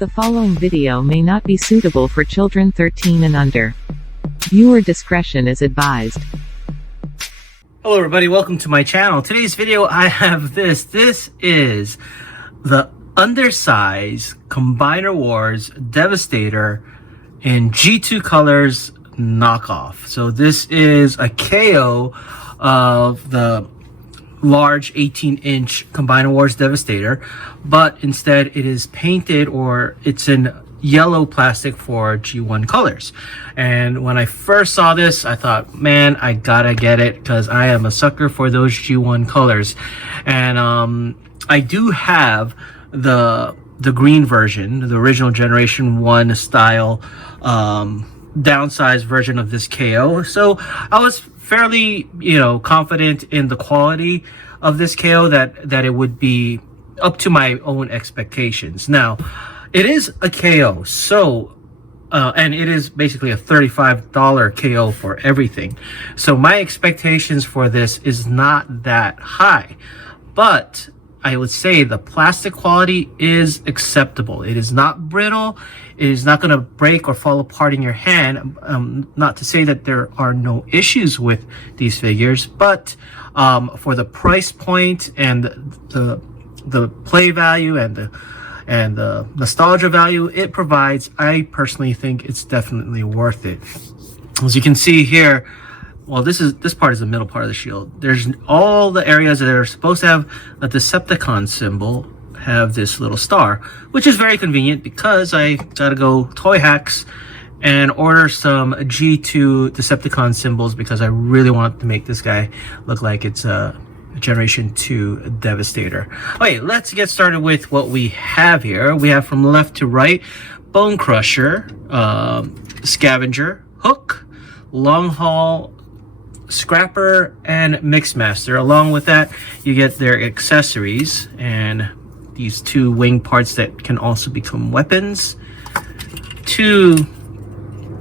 The following video may not be suitable for children 13 and under. Viewer discretion is advised. Hello everybody, welcome to my channel. Today's video I have this. This is the Undersized Combiner Wars Devastator in G2 colors knockoff. So this is a KO of the large 18-inch Combiner Wars Devastator, but instead it is painted, or it's in yellow plastic for G1 colors. And when I first saw this, I thought, man, I gotta get it because I am a sucker for those G1 colors. And I do have the green version, the original Generation 1 style downsized version of this KO. So I was fairly, confident in the quality of this KO that it would be up to my own expectations. Now, it is a KO, so and it is basically a $35 KO for everything. So my expectations for this is not that high, but I would say the plastic quality is acceptable. It is not brittle. It is not going to break or fall apart in your hand. Not to say that there are no issues with these figures, but for the price point and the play value and the nostalgia value it provides, I personally think it's definitely worth it. As you can see here, well, this part is the middle part of the shield. There's all the areas that are supposed to have a Decepticon symbol have this little star, which is very convenient because I gotta go Toy Hacks and order some G2 Decepticon symbols because I really want to make this guy look like it's a Generation 2 Devastator. Okay, let's get started with what we have here. We have from left to right, Bone Crusher, Scavenger, Hook, Long Haul, Scrapper, and Mixmaster. Along with that, you get their accessories and these two wing parts that can also become weapons, two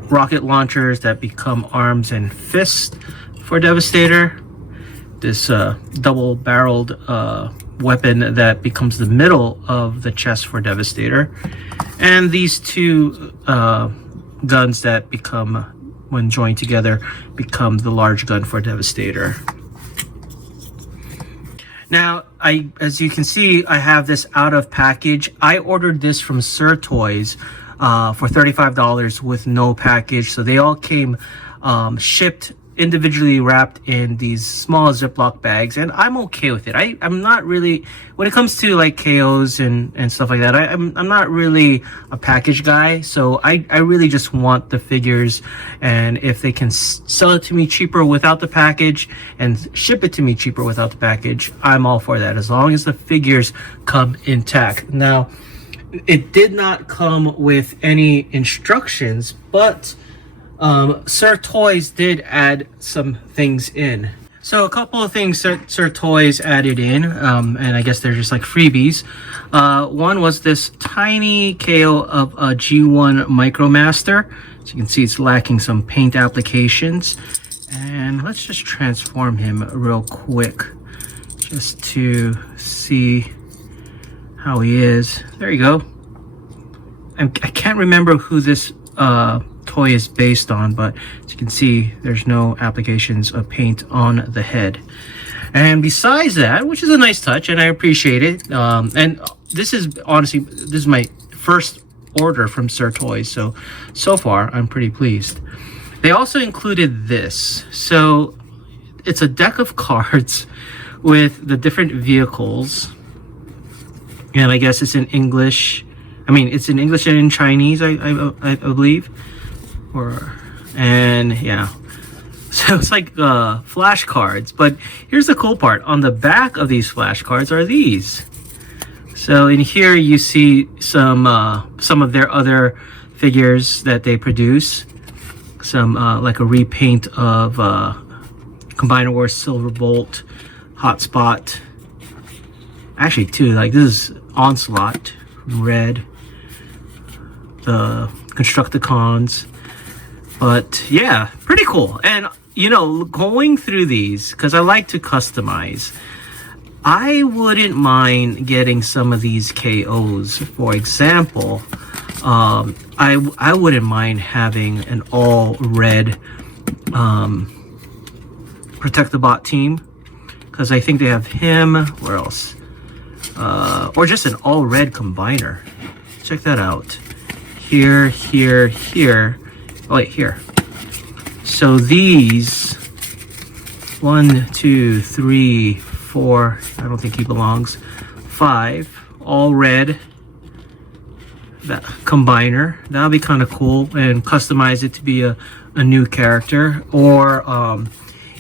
rocket launchers that become arms and fists for Devastator, this double-barreled weapon that becomes the middle of the chest for Devastator, and these two guns that become, when joined together, become the large gun for Devastator. Now, as you can see, I have this out of package. I ordered this from Sir Toys for $35 with no package. So they all came shipped, individually wrapped in these small Ziploc bags, and I'm okay with it. I'm not really, when it comes to like KOs and stuff like that, I'm not really a package guy. So I really just want the figures, and if they can sell it to me cheaper without the package and ship it to me cheaper without the package, I'm all for that, as long as the figures come intact. Now, it did not come with any instructions, but Sir Toys did add some things in. So a couple of things that Sir Toys added in, and I guess they're just like freebies. One was this tiny KO of a G1 Micromaster. So you can see it's lacking some paint applications. And let's just transform him real quick just to see how he is. There you go. I can't remember who this toy is based on, but as you can see, there's no applications of paint on the head. And besides that, which is a nice touch and I appreciate it, and this is honestly, this is my first order from Sir Toys, so far I'm pretty pleased. They also included this. So it's a deck of cards with the different vehicles, and I guess it's in English. I mean, it's in English and in Chinese, I believe. And yeah, so it's like flashcards. But here's the cool part: on the back of these flashcards are these. So in here you see some of their other figures that they produce. Some like a repaint of Combiner Wars Silverbolt, Hotspot. Actually, two, like this is Onslaught, red. The Constructicons. But yeah, pretty cool. And going through these, because I like to customize, I wouldn't mind getting some of these KOs. For example, I wouldn't mind having an all red Protect the Bot team, because I think they have him. Where else? Or just an all red combiner. Check that out. Here, here, here. Oh, wait, here. So these 1, 2, 3, 4. I don't think he belongs. 5 all red. That combiner, that'll be kind of cool, and customize it to be a new character. Or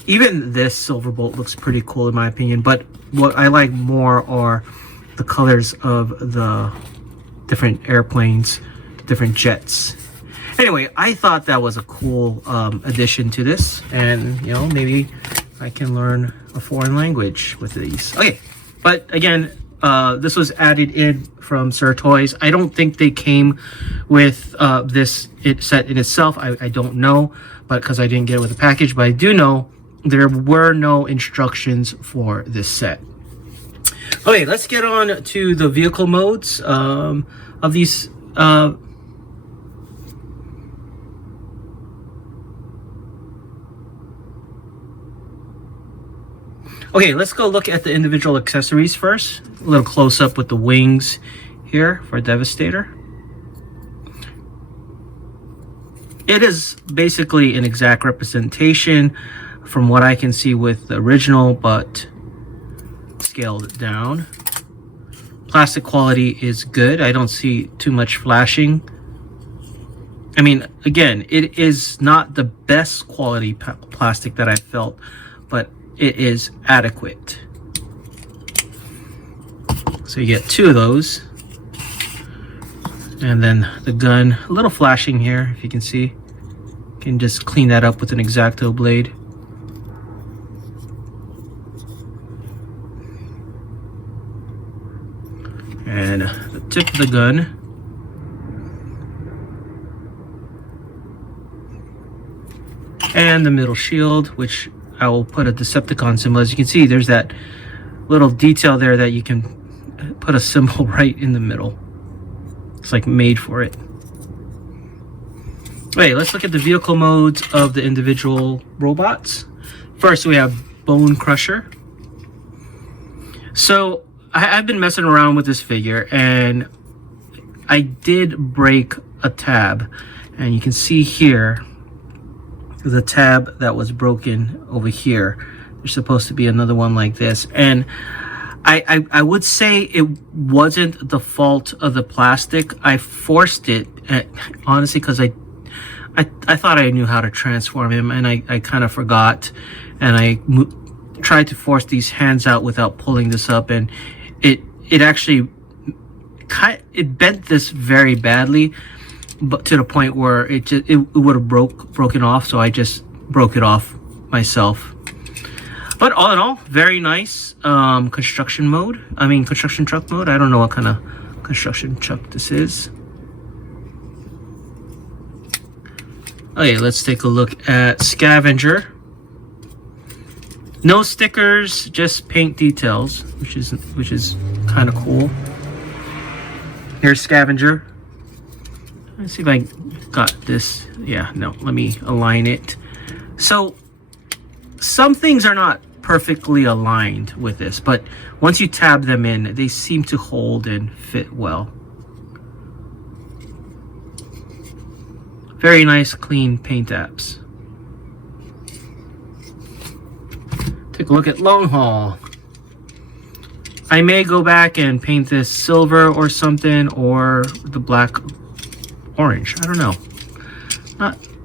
even this Silverbolt looks pretty cool in my opinion, but what I like more are the colors of the different airplanes, different jets. Anyway, I thought that was a cool addition to this, and you know, maybe I can learn a foreign language with these. Okay, but again, this was added in from Sir Toys. I don't think they came with this set in itself. I don't know, but because I didn't get it with the package, but I do know there were no instructions for this set. Okay, let's get on to the vehicle modes of these. Okay, let's go look at the individual accessories first. A little close up with the wings here for Devastator. It is basically an exact representation from what I can see with the original, but scaled down. Plastic quality is good. I don't see too much flashing. I mean, again, it is not the best quality plastic that I've felt, but it is adequate. So you get 2 of those. And then the gun, a little flashing here, if you can see. You can just clean that up with an X-Acto blade. And the tip of the gun. And the middle shield, which I will put a Decepticon symbol. As you can see, there's that little detail there that you can put a symbol right in the middle. It's like made for it. Wait, let's look at the vehicle modes of the individual robots. First, we have Bone Crusher. So I've been messing around with this figure, and I did break a tab, and you can see here the tab that was broken over here. There's supposed to be another one like this, and I would say it wasn't the fault of the plastic. I forced it, honestly, because I thought I knew how to transform him, and I kind of forgot, and I tried to force these hands out without pulling this up, and it actually it bent this very badly, but to the point where it would have broken off. So I just broke it off myself. But all in all, very nice construction truck mode. I don't know what kind of construction truck this is. Okay, let's take a look at Scavenger. No stickers, just paint details, which is kind of cool. Here's Scavenger. Let's see if I got this. Yeah, no, let me align it. So some things are not perfectly aligned with this, but once you tab them in, they seem to hold and fit well. Very nice, clean paint apps. Take a look at Long Haul. I may go back and paint this silver or something, or the black orange. I don't know.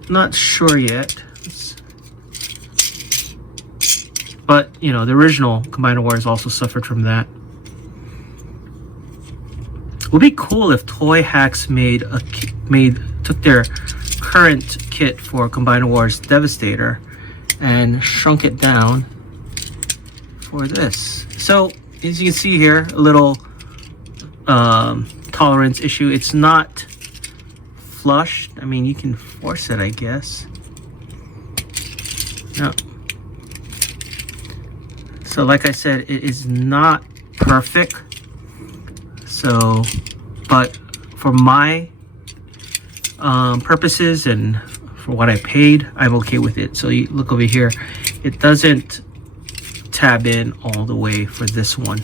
Not sure yet. But you know, the original Combiner Wars also suffered from that. It would be cool if Toy Hacks took their current kit for Combiner Wars Devastator and shrunk it down for this. So as you can see here, a little tolerance issue. It's not flushed. I mean, you can force it, I guess. No. So like I said, it is not perfect. So, but for my purposes and for what I paid, I'm okay with it. So you look over here, it doesn't tab in all the way for this one.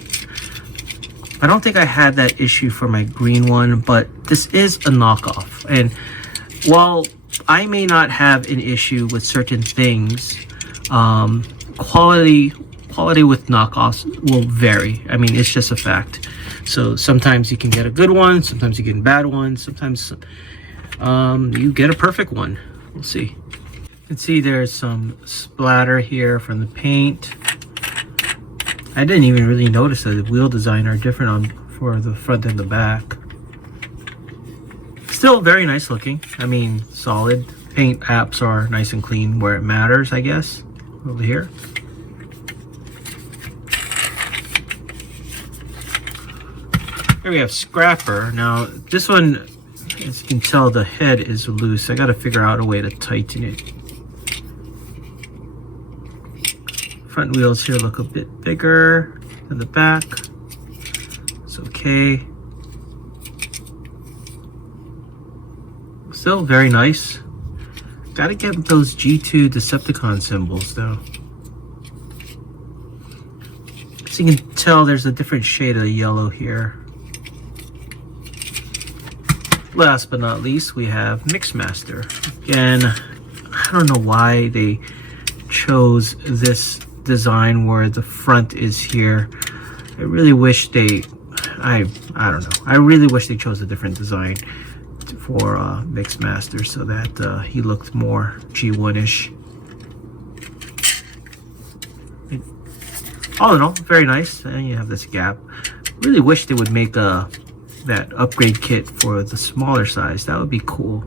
I don't think I had that issue for my green one, but this is a knockoff. And while I may not have an issue with certain things, quality with knockoffs will vary. I mean, it's just a fact. So sometimes you can get a good one, sometimes you get a bad one, sometimes you get a perfect one. We'll see. You can see there's some splatter here from the paint. I didn't even really notice that the wheel design are different for the front and the back. Still very nice looking. I mean, solid. Paint apps are nice and clean where it matters, I guess. Over here. Here we have Scrapper. Now, this one, as you can tell, the head is loose. I gotta figure out a way to tighten it. Front wheels here look a bit bigger than the back. It's okay. Still very nice. Gotta get those G2 Decepticon symbols though. So you can tell there's a different shade of yellow here. Last but not least, we have Mixmaster. Again, I don't know why they chose this design where the front is here. I really wish they, I don't know. I really wish they chose a different design for Mixmaster so that he looked more G1-ish. All in all, very nice. And you have this gap. Really wish they would make that upgrade kit for the smaller size. That would be cool.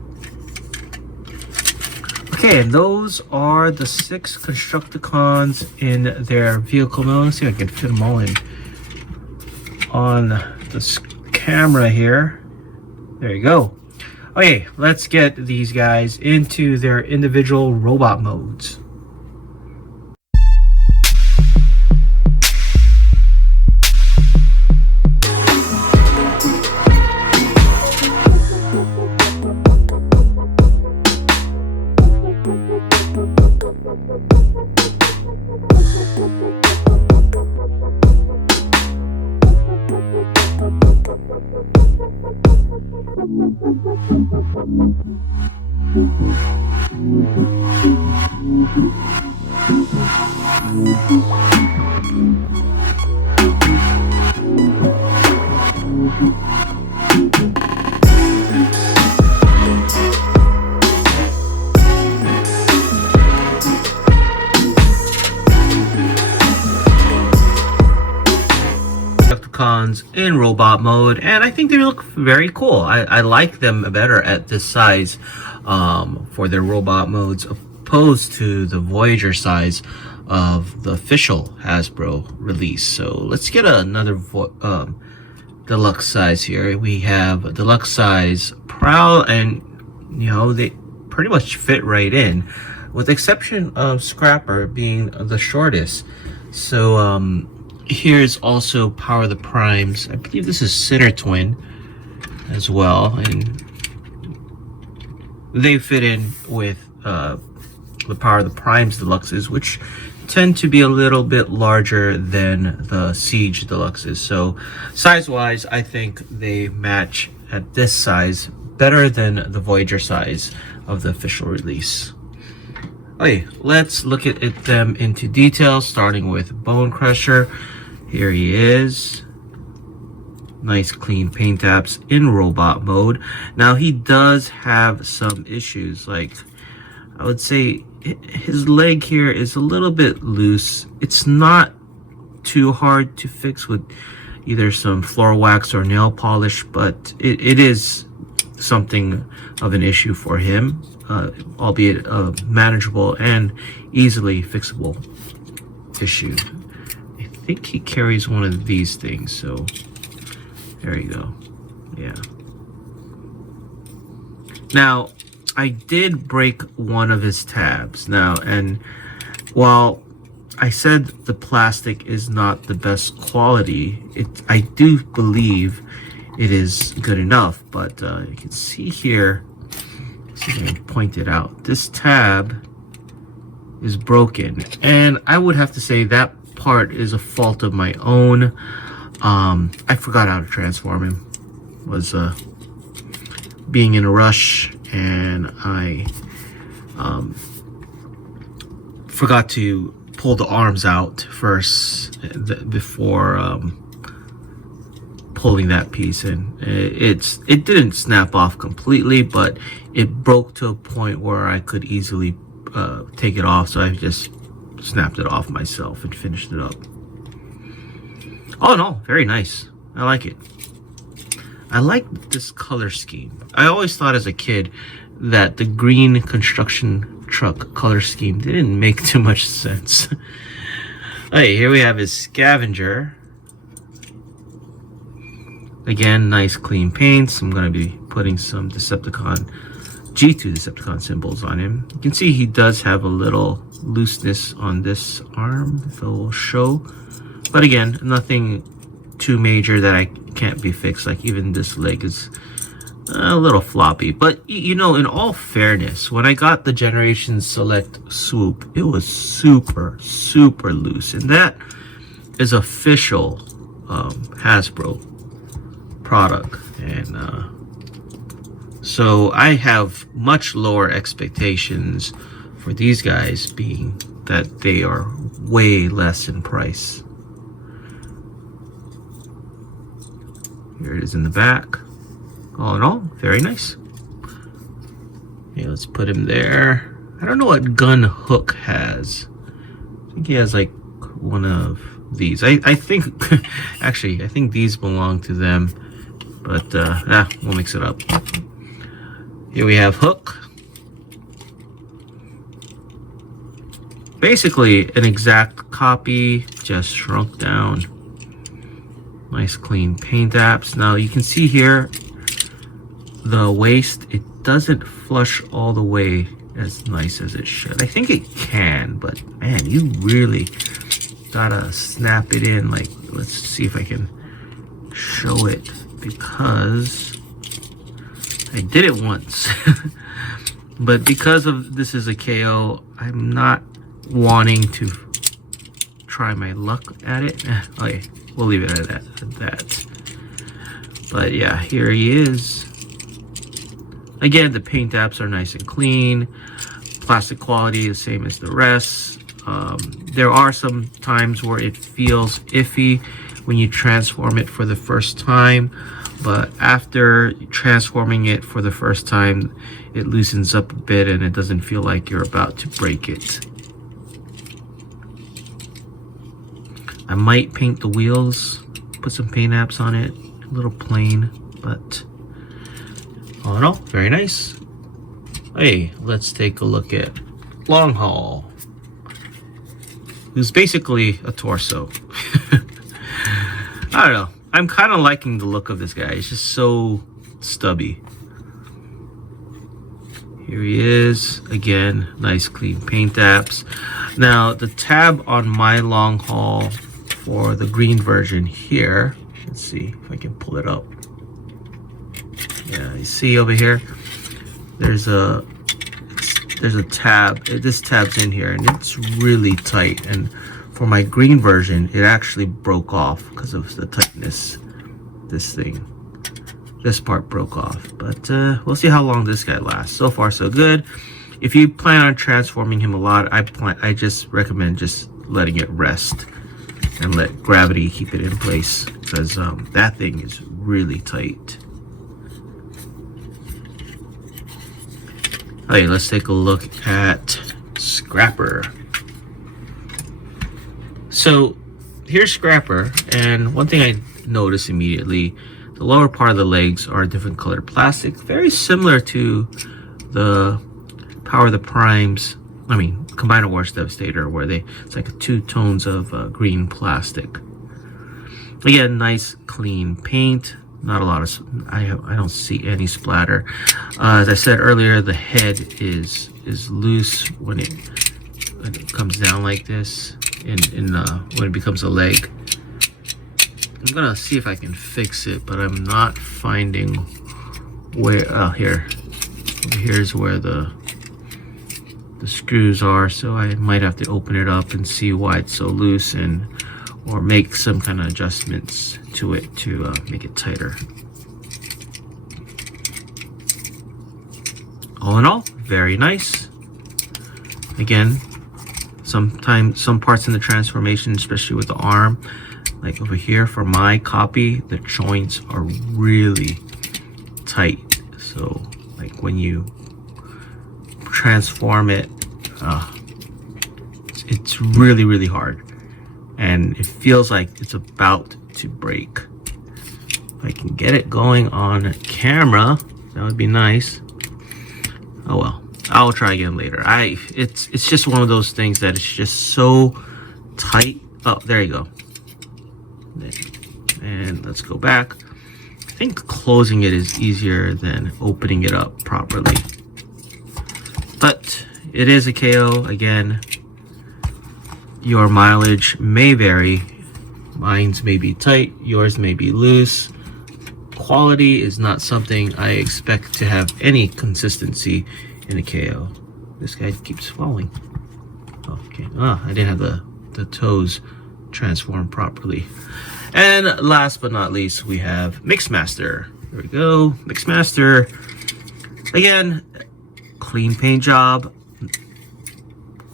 Okay, and those are the 6 Constructicons in their vehicle mode. Let's see if I can fit them all in on this camera here. There you go. Okay, let's get these guys into their individual robot modes. In robot mode, and I think they look very cool. I like them better at this size for their robot modes opposed to the Voyager size of the official Hasbro release. So let's get another deluxe size here. We have a deluxe size Prowl, and you know, they pretty much fit right in, with the exception of Scrapper being the shortest. So here's also Power of the Primes. I believe this is Center Twin as well, and they fit in with the Power of the Primes Deluxes, which tend to be a little bit larger than the Siege Deluxes. So size-wise, I think they match at this size better than the Voyager size of the official release. Okay, let's look at them into detail, starting with Bone Crusher. Here he is. Nice clean paint apps in robot mode. Now he does have some issues, like I would say his leg here is a little bit loose. It's not too hard to fix with either some floor wax or nail polish, but it is something of an issue for him, albeit a manageable and easily fixable issue. I think he carries one of these things, so there you go. Yeah. Now, I did break one of his tabs now, and while I said the plastic is not the best quality, I do believe it is good enough, but you can see here I'm going to point it out. This tab is broken, and I would have to say that part is a fault of my own. I forgot how to transform him. Was being in a rush, and I forgot to pull the arms out first before pulling that piece in. It didn't snap off completely, but it broke to a point where I could easily take it off, so I just snapped it off myself and finished it up. Oh no, very nice. I like it. I like this color scheme. I always thought as a kid that the green construction truck color scheme didn't make too much sense. Hey, here we have his scavenger. Again, nice clean paints. I'm going to be putting some Decepticon, G2 Decepticon symbols on him. You can see he does have a little looseness on this arm, if it will show. But again, nothing too major that I can't be fixed. Like even this leg is a little floppy. But you know, in all fairness, when I got the Generation Select Swoop, it was super loose. And that is official Hasbro product, and so I have much lower expectations for these guys, being that they are way less in price. Here it is in the back. All in all, very nice. Okay, let's put him there. I don't know what gun Hook has. I think he has like one of these. I think actually I think these belong to them. But we'll mix it up. Here we have Hook. Basically an exact copy, just shrunk down. Nice clean paint apps. Now you can see here the waist, it doesn't flush all the way as nice as it should. I think it can, but man, you really gotta snap it in. Like, let's see if I can show it, because I did it once. But because of this is a KO, I'm not wanting to try my luck at it. Okay, we'll leave it at that. But yeah, here he is. Again, the paint apps are nice and clean. Plastic quality is the same as the rest. There are some times where it feels iffy when you transform it for the first time, but after transforming it for the first time, it loosens up a bit and it doesn't feel like you're about to break it. I might paint the wheels, put some paint apps on it, a little plain, but all in all, very nice. Hey, let's take a look at Long Haul, who's basically a torso. I don't know. I'm kind of liking the look of this guy. It's just so stubby. Here he is. Again, nice clean paint apps. Now, the tab on my Long Haul for the green version here. Let's see if I can pull it up. Yeah, you see over here? There's a tab. This tab's in here, and it's really tight. And for my green version, it actually broke off because of the tightness. This part broke off, but we'll see how long this guy lasts. So far, so good. If you plan on transforming him a lot, I just recommend just letting it rest and let gravity keep it in place, because that thing is really tight. Okay, let's take a look at Scrapper. So here's Scrapper, and one thing I noticed immediately, the lower part of the legs are different colored plastic, very similar to the Power of the Primes, Combiner Wars Devastator, where it's like two tones of green plastic. Again, nice clean paint, not a lot of, I don't see any splatter. As I said earlier, the head is loose when it comes down like this, when it becomes a leg. I'm gonna see if I can fix it, but I'm not finding where. Oh, here. Here's where the screws are, so I might have to open it up and see why it's so loose, and or make some kind of adjustments to it to make it tighter. All in all, very nice. Again, sometimes some parts in the transformation, especially with the arm, like over here for my copy, the joints are really tight. So like when you transform it, it's really hard, and it feels like it's about to break. If I can get it going on camera, that would be nice. Oh well, I'll try again later. It's just one of those things that it's just so tight. Oh, there you go. And let's go back. I think closing it is easier than opening it up properly. But it is a KO. Again, your mileage may vary. Mine's may be tight, yours may be loose. Quality is not something I expect to have any consistency in a KO. This guy keeps falling. Okay. I didn't have the toes transformed properly. And last but not least, we have Mixmaster. There we go. Mixmaster. Again, clean paint job.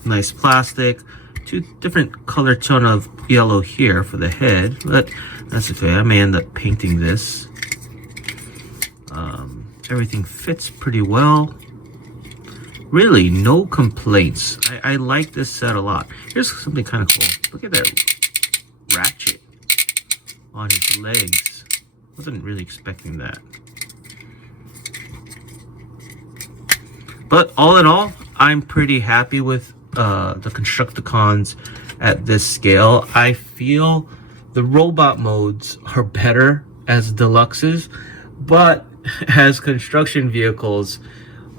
Nice plastic. Two different color tone of yellow here for the head, but that's okay. I may end up painting this. Everything fits pretty well. Really, no complaints. I like this set a lot. Here's something kind of cool. Look at that ratchet on his legs. Wasn't really expecting that. But all in all, I'm pretty happy with the Constructicons at this scale. I feel the robot modes are better as deluxes, but as construction vehicles,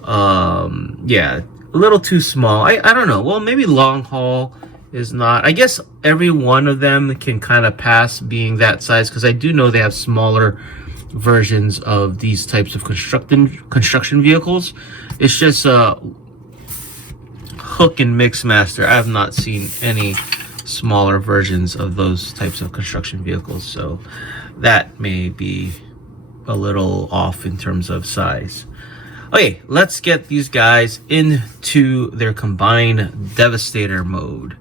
yeah, a little too small. I don't know. Well, maybe long haul is not. I guess every one of them can kind of pass being that size, because I do know they have smaller versions of these types of construction vehicles. It's just Hook and Mixmaster. I have not seen any smaller versions of those types of construction vehicles, so that may be a little off in terms of size. Okay, let's get these guys into their combined Devastator mode.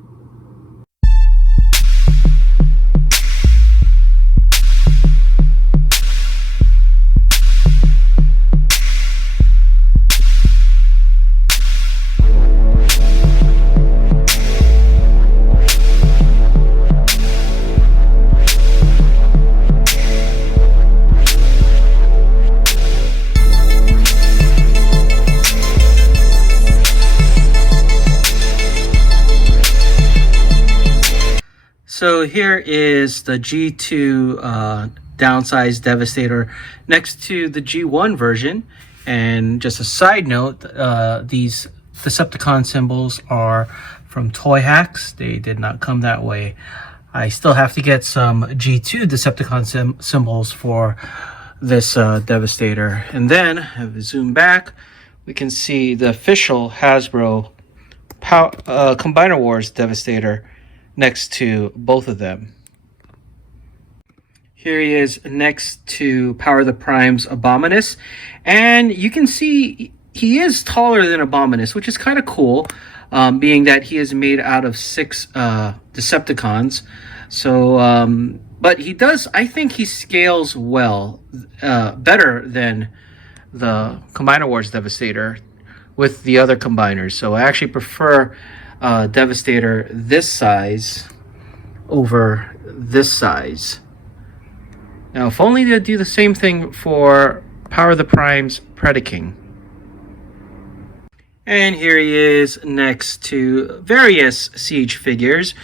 So here is the G2 downsized Devastator next to the G1 version. And just a side note, these Decepticon symbols are from Toy Hacks. They did not come that way. I still have to get some G2 Decepticon symbols for this Devastator. And then, if we zoom back, we can see the official Hasbro Combiner Wars Devastator next to both of them. Here he is next to Power the Prime's Abominus, and you can see he is taller than Abominus, which is kind of cool, being that he is made out of 6 Decepticons. So, but he does, I think he scales well, better than the Combiner Wars Devastator with the other combiners. So I actually prefer Devastator this size over this size. Now, if only they'd do the same thing for Power the Prime's Predaking. And here he is next to various Siege figures.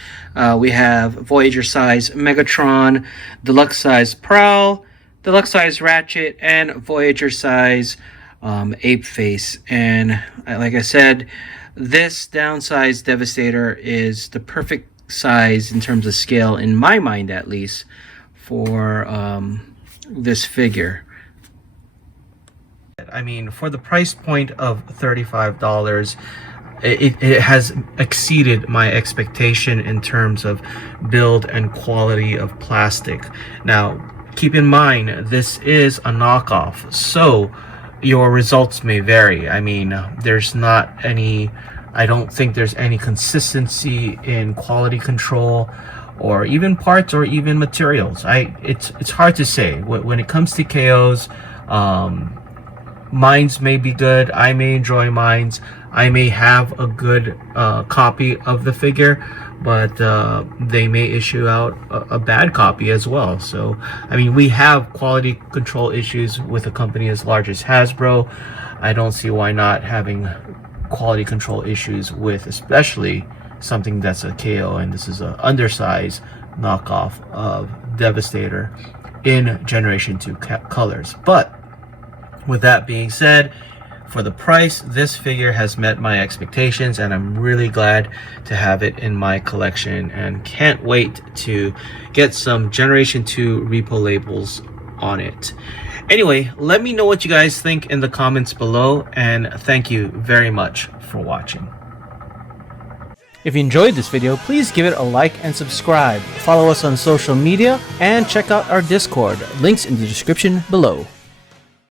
We have Voyager size Megatron, Deluxe size Prowl, Deluxe size Ratchet, and Voyager size Ape Face. And like I said, this downsized Devastator is the perfect size in terms of scale, in my mind at least, for this figure. I mean, for the price point of $35, it has exceeded my expectation in terms of build and quality of plastic. Now, keep in mind, this is a knockoff, so your results may vary. I mean, I don't think there's any consistency in quality control or even parts or even materials. It's hard to say. When it comes to KOs, mines may be good. I may enjoy mines. I may have a good copy of the figure, but they may issue out a bad copy as well. So, I mean, we have quality control issues with a company as large as Hasbro. I don't see why not having quality control issues with especially something that's a KO, and this is an undersized knockoff of Devastator in Generation 2 colors. But with that being said, for the price, this figure has met my expectations, and I'm really glad to have it in my collection and can't wait to get some Generation 2 repo labels on it. Anyway, let me know what you guys think in the comments below, and thank you very much for watching. If you enjoyed this video, please give it a like and subscribe. Follow us on social media and check out our Discord. Links in the description below.